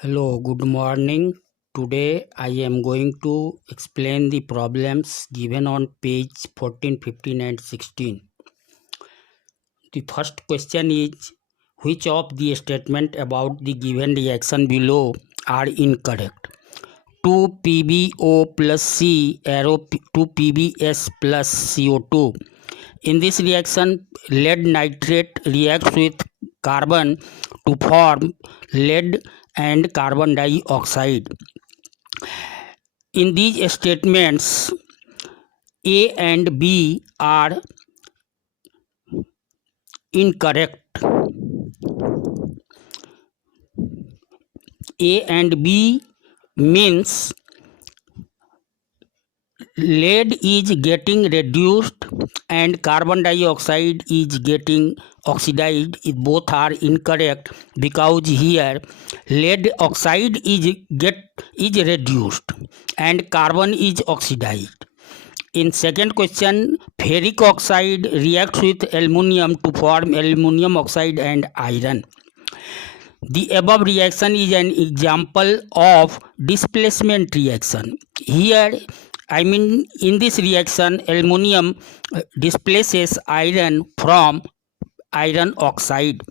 Hello, good morning. Today I am going to explain the problems given on page 14, 15 and 16. The first question is, which of the statement about the given reaction below are incorrect? 2PbO plus C arrow 2PbS plus CO2. In this reaction, lead nitrate reacts with carbon to form lead and carbon dioxide. In these statements, A and B are incorrect. A and B means lead is getting reduced and carbon dioxide is getting oxidized. Both are incorrect because here lead oxide is reduced and carbon is oxidized. In second question, ferric oxide reacts with aluminium to form aluminium oxide and iron. The above reaction is an example of displacement reaction. Here, in this reaction, aluminium displaces iron from iron oxide.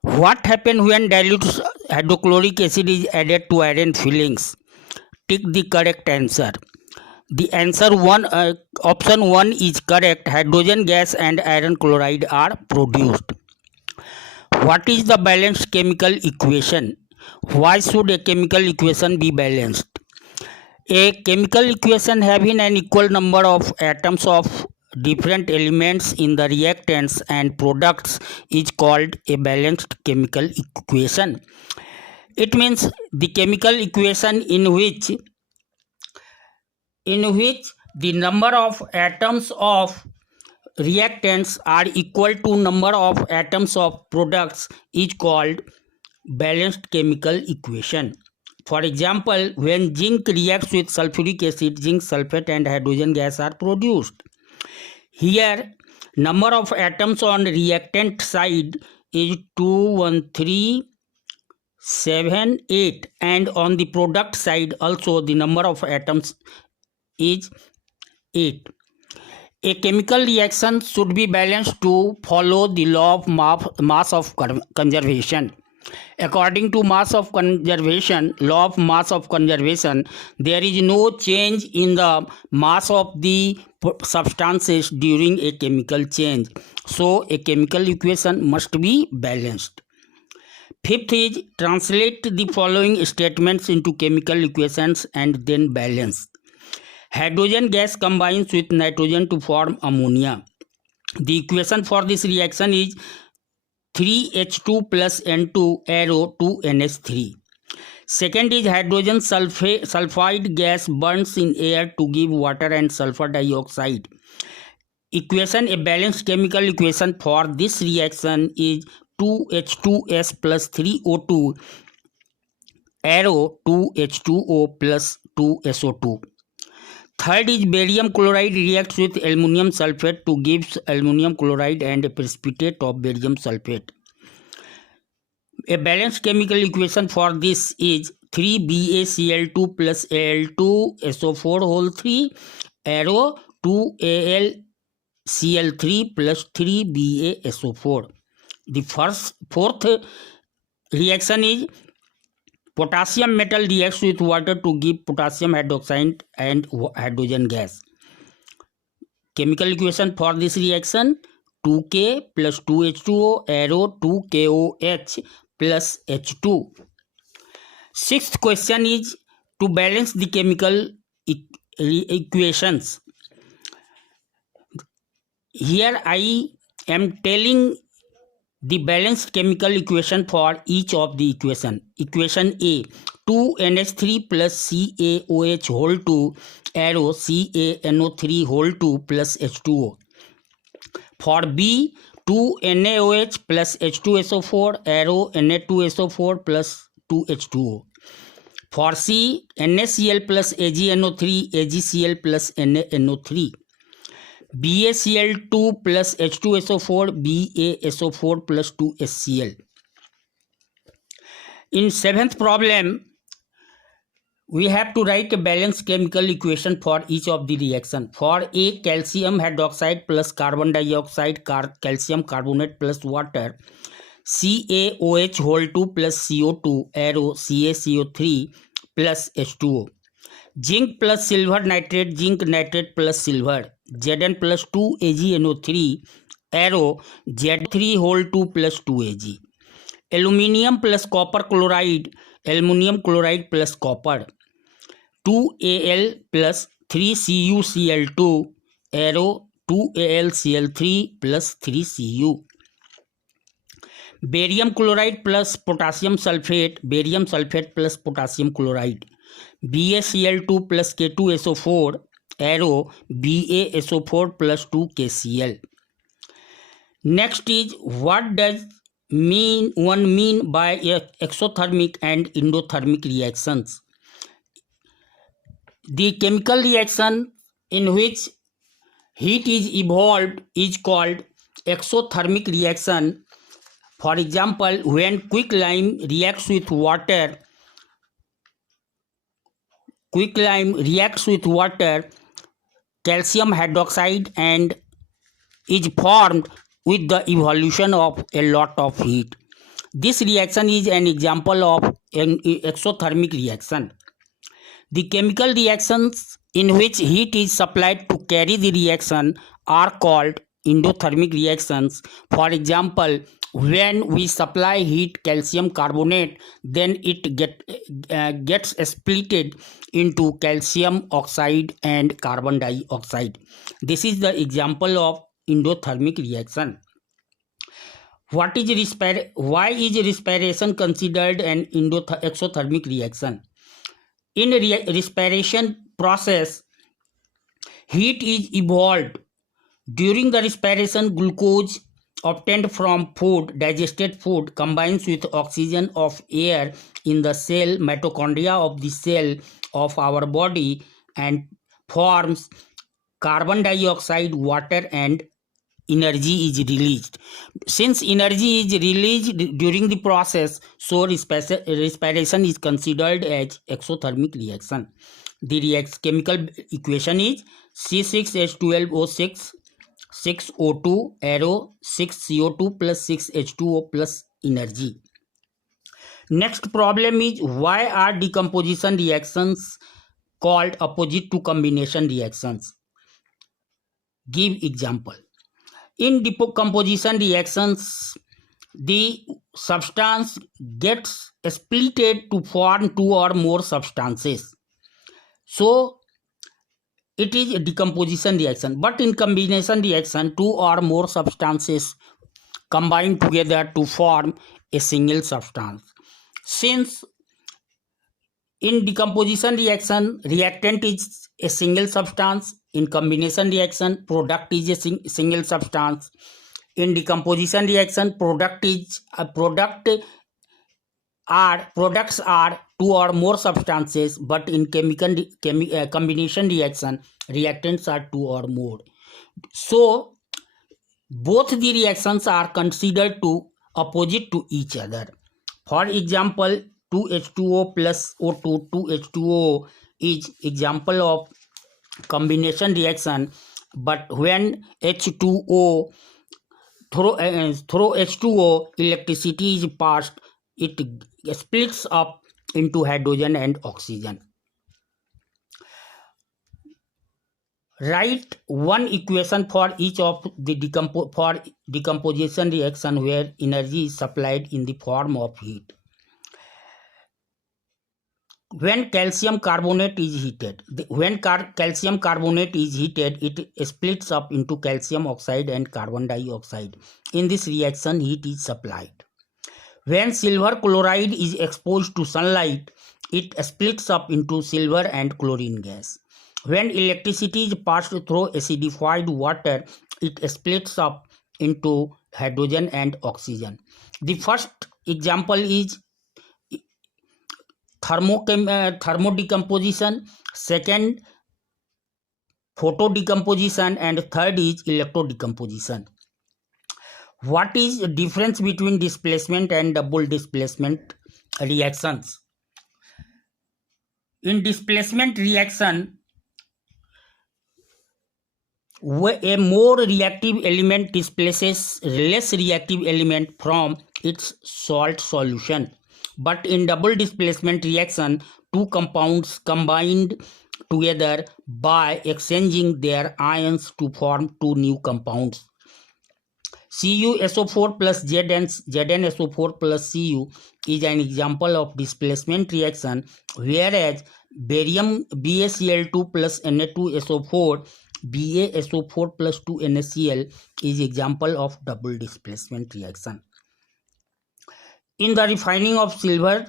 What happens when dilute hydrochloric acid is added to iron fillings? Tick the correct answer. The answer option 1 is correct. Hydrogen gas and iron chloride are produced. What is the balanced chemical equation? Why should a chemical equation be balanced? A chemical equation having an equal number of atoms of different elements in the reactants and products is called a balanced chemical equation. It means the chemical equation in which the number of atoms of reactants are equal to number of atoms of products is called balanced chemical equation. For example, when zinc reacts with sulfuric acid, zinc sulfate and hydrogen gas are produced. Here, number of atoms on reactant side is 2, 1, 3, 7, 8, and on the product side also the number of atoms is 8. A chemical reaction should be balanced to follow the law of mass of conservation. According to law of mass of conservation, there is no change in the mass of the substances during a chemical change. So, a chemical equation must be balanced. Fifth is, translate the following statements into chemical equations and then balance. Hydrogen gas combines with nitrogen to form ammonia. The equation for this reaction is 3H2 plus N2 arrow 2NH3. Second is, hydrogen sulfide gas burns in air to give water and sulfur dioxide. A balanced chemical equation for this reaction is 2H2S plus 3O2 arrow 2H2O plus 2SO2. Third is, barium chloride reacts with aluminum sulfate to give aluminum chloride and a precipitate of barium sulfate. A balanced chemical equation for this is 3BaCl2 plus Al2SO4 whole 3 arrow 2AlCl3 plus 3BaSO4. The fourth reaction is, potassium metal reacts with water to give potassium hydroxide and hydrogen gas. Chemical equation for this reaction 2K plus 2H2O arrow 2KOH plus H2. Sixth question is to balance the chemical equations. Here I am telling the balanced chemical equation for each of the equation. Equation A, 2NH3 plus CaOH whole 2 arrow CaNO3 whole 2 plus H2O. For B, 2NaOH plus H2SO4 arrow Na2SO4 plus 2H2O. For C, NaCl plus AgNO3 AgCl plus NaNO3. BaCl2 plus H2SO4 BaSO4 plus 2HCl. In seventh problem, we have to write a balanced chemical equation for each of the reaction. For A, calcium hydroxide plus carbon dioxide, calcium carbonate plus water, CaOH whole 2 plus CO2, arrow CaCO3 plus H2O. Zinc plus silver nitrate, zinc nitrate plus silver, Zn plus 2 AgNO3, arrow Z3 whole 2 plus 2 Ag. Aluminium plus copper chloride, aluminum chloride plus copper, 2Al plus 3CuCl2, arrow 2AlCl3 plus 3Cu. Barium chloride plus potassium sulfate, barium sulfate plus potassium chloride, BaCl2 plus K2SO4, arrow BaSO4 plus 2KCl. Next is, what does one mean by exothermic and endothermic reactions? The chemical reaction in which heat is evolved is called exothermic reaction. For example, when quicklime reacts with water, calcium hydroxide and is formed with the evolution of a lot of heat. This reaction is an example of an exothermic reaction. The chemical reactions in which heat is supplied to carry the reaction are called endothermic reactions. For example, when we supply heat calcium carbonate, then it gets splitted into calcium oxide and carbon dioxide. This is the example of endothermic reaction. Why is respiration considered an exothermic reaction? In respiration process, heat is evolved. During the respiration, glucose obtained from digested food, combines with oxygen of air in the cell mitochondria of the cell of our body and forms carbon dioxide, water, and energy is released. Since energy is released during the process, so respiration is considered as exothermic reaction. The chemical equation is C6H12O6 6O2, arrow 6CO2 plus 6H2O plus energy. Next problem is, why are decomposition reactions called opposite to combination reactions? Give example. In decomposition reactions, the substance gets splitted to form two or more substances. So it is a decomposition reaction. But in combination reaction, two or more substances combine together to form a single substance. Since in decomposition reaction, reactant is a single substance. In combination reaction, product is a single substance. In decomposition reaction, products are two or more substances, but in combination reaction, reactants are two or more. So both the reactions are considered to opposite to each other. For example, 2H2O plus O2, 2H2O is example of combination reaction, but when H2O through H2O electricity is passed, it splits up into hydrogen and oxygen. Write one equation for each of the decomposition reaction where energy is supplied in the form of heat. When calcium carbonate is heated, calcium carbonate is heated, it splits up into calcium oxide and carbon dioxide. In this reaction, heat is supplied. When silver chloride is exposed to sunlight, it splits up into silver and chlorine gas. When electricity is passed through acidified water, it splits up into hydrogen and oxygen. The first example is thermodecomposition, second photo decomposition, and third is electrodecomposition. What is the difference between displacement and double displacement reactions. In displacement reaction, a more reactive element displaces less reactive element from its salt solution. But in double displacement reaction, two compounds combined together by exchanging their ions to form two new compounds. CuSO4 plus ZnSO4 plus Cu is an example of displacement reaction, whereas barium BaCl2 plus Na2SO4 BaSO4 plus 2 NaCl is example of double displacement reaction. In the refining of silver,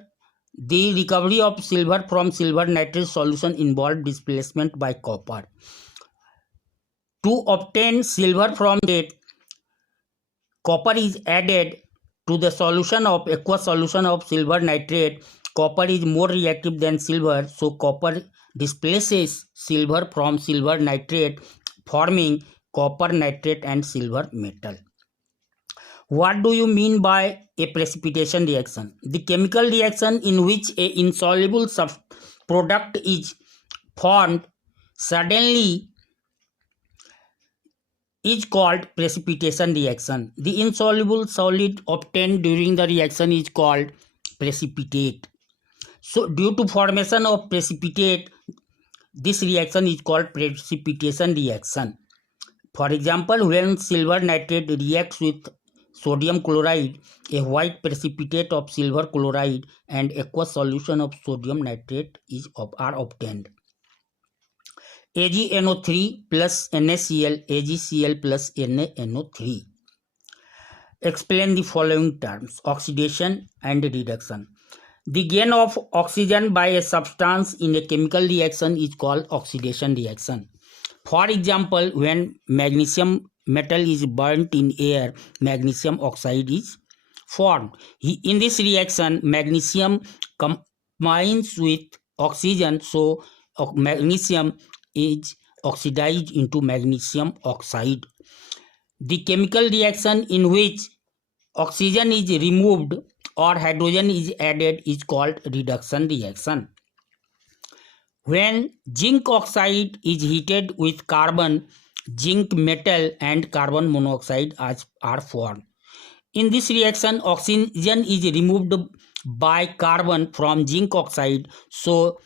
the recovery of silver from silver nitrate solution involved displacement by copper. To obtain silver from it, copper is added to the solution of aqueous solution of silver nitrate. Copper is more reactive than silver, so copper displaces silver from silver nitrate, forming copper nitrate and silver metal. What do you mean by a precipitation reaction? The chemical reaction in which a insoluble product is formed suddenly is called precipitation reaction. The insoluble solid obtained during the reaction is called precipitate. So due to formation of precipitate, this reaction is called precipitation reaction. For example, when silver nitrate reacts with sodium chloride, a white precipitate of silver chloride and aqueous solution of sodium nitrate are obtained. AgNO3 plus NaCl, AgCl plus NaNO3. Explain the following terms: oxidation and reduction. The gain of oxygen by a substance in a chemical reaction is called oxidation reaction. For example, when magnesium metal is burnt in air, magnesium oxide is formed. In this reaction, magnesium combines with oxygen, so magnesium is oxidized into magnesium oxide. The chemical reaction in which oxygen is removed or hydrogen is added is called reduction reaction. When zinc oxide is heated with carbon, zinc metal and carbon monoxide are formed. In this reaction, oxygen is removed by carbon from zinc oxide, so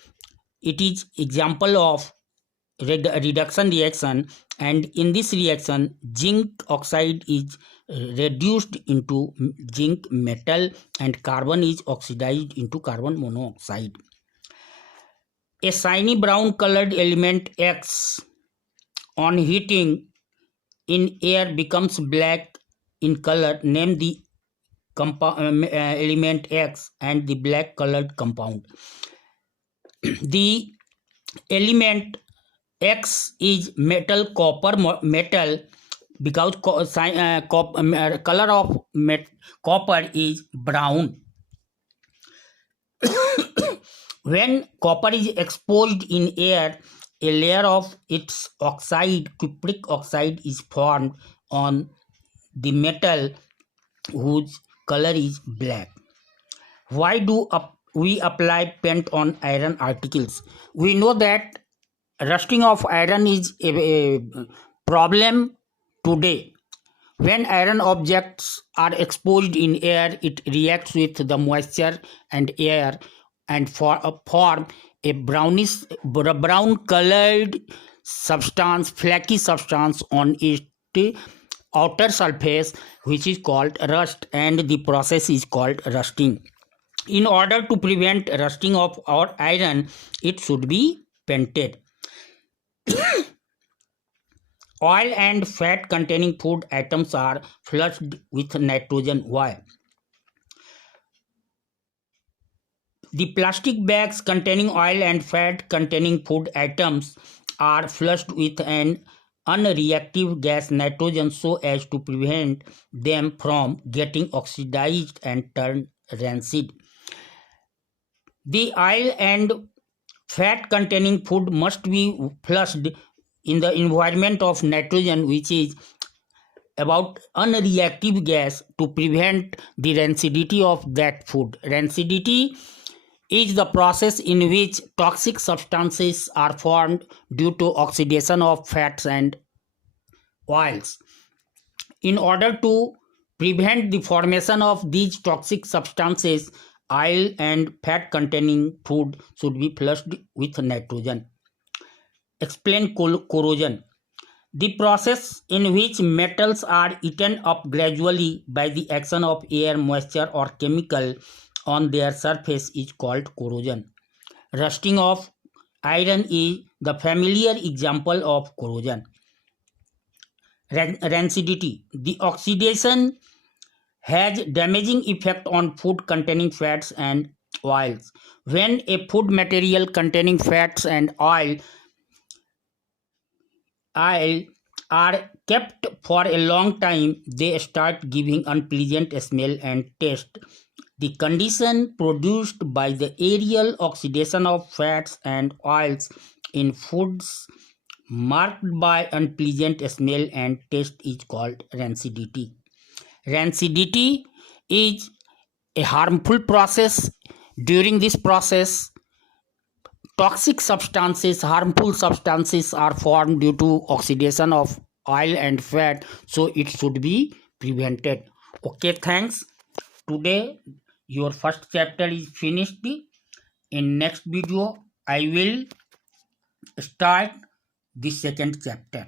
it is example of reduction reaction, and in this reaction zinc oxide is reduced into zinc metal and carbon is oxidized into carbon monoxide. A shiny brown colored element X on heating in air becomes black in color. Name the element X and the black colored compound. The element X is metal copper metal because color of copper is brown. When copper is exposed in air, a layer of its oxide, cupric oxide, is formed on the metal whose color is black. Why do we apply paint on iron articles? We know that rusting of iron is a problem today. When iron objects are exposed in air, it reacts with the moisture and air and form a brown colored substance, flaky substance on its outer surface, which is called rust, and the process is called rusting. In order to prevent rusting of our iron, it should be painted. Oil and fat containing food items are flushed with nitrogen. Why? The plastic bags containing oil and fat containing food items are flushed with an unreactive gas nitrogen so as to prevent them from getting oxidized and turned rancid. The oil and fat containing food must be flushed in the environment of nitrogen, which is about unreactive gas to prevent the rancidity of that food. Rancidity is the process in which toxic substances are formed due to oxidation of fats and oils. In order to prevent the formation of these toxic substances, oil and fat containing food should be flushed with nitrogen. Explain corrosion. The process in which metals are eaten up gradually by the action of air, moisture, or chemical on their surface is called corrosion. Rusting of iron is the familiar example of corrosion. Rancidity. The oxidation has damaging effect on food containing fats and oils. When a food material containing fats and oil are kept for a long time, they start giving unpleasant smell and taste. The condition produced by the aerial oxidation of fats and oils in foods marked by unpleasant smell and taste is called rancidity. Rancidity is a harmful process. During this process, toxic substances, harmful substances are formed due to oxidation of oil and fat, so it should be prevented. Okay, thanks. Today your first chapter is finished. In next video I will start the second chapter.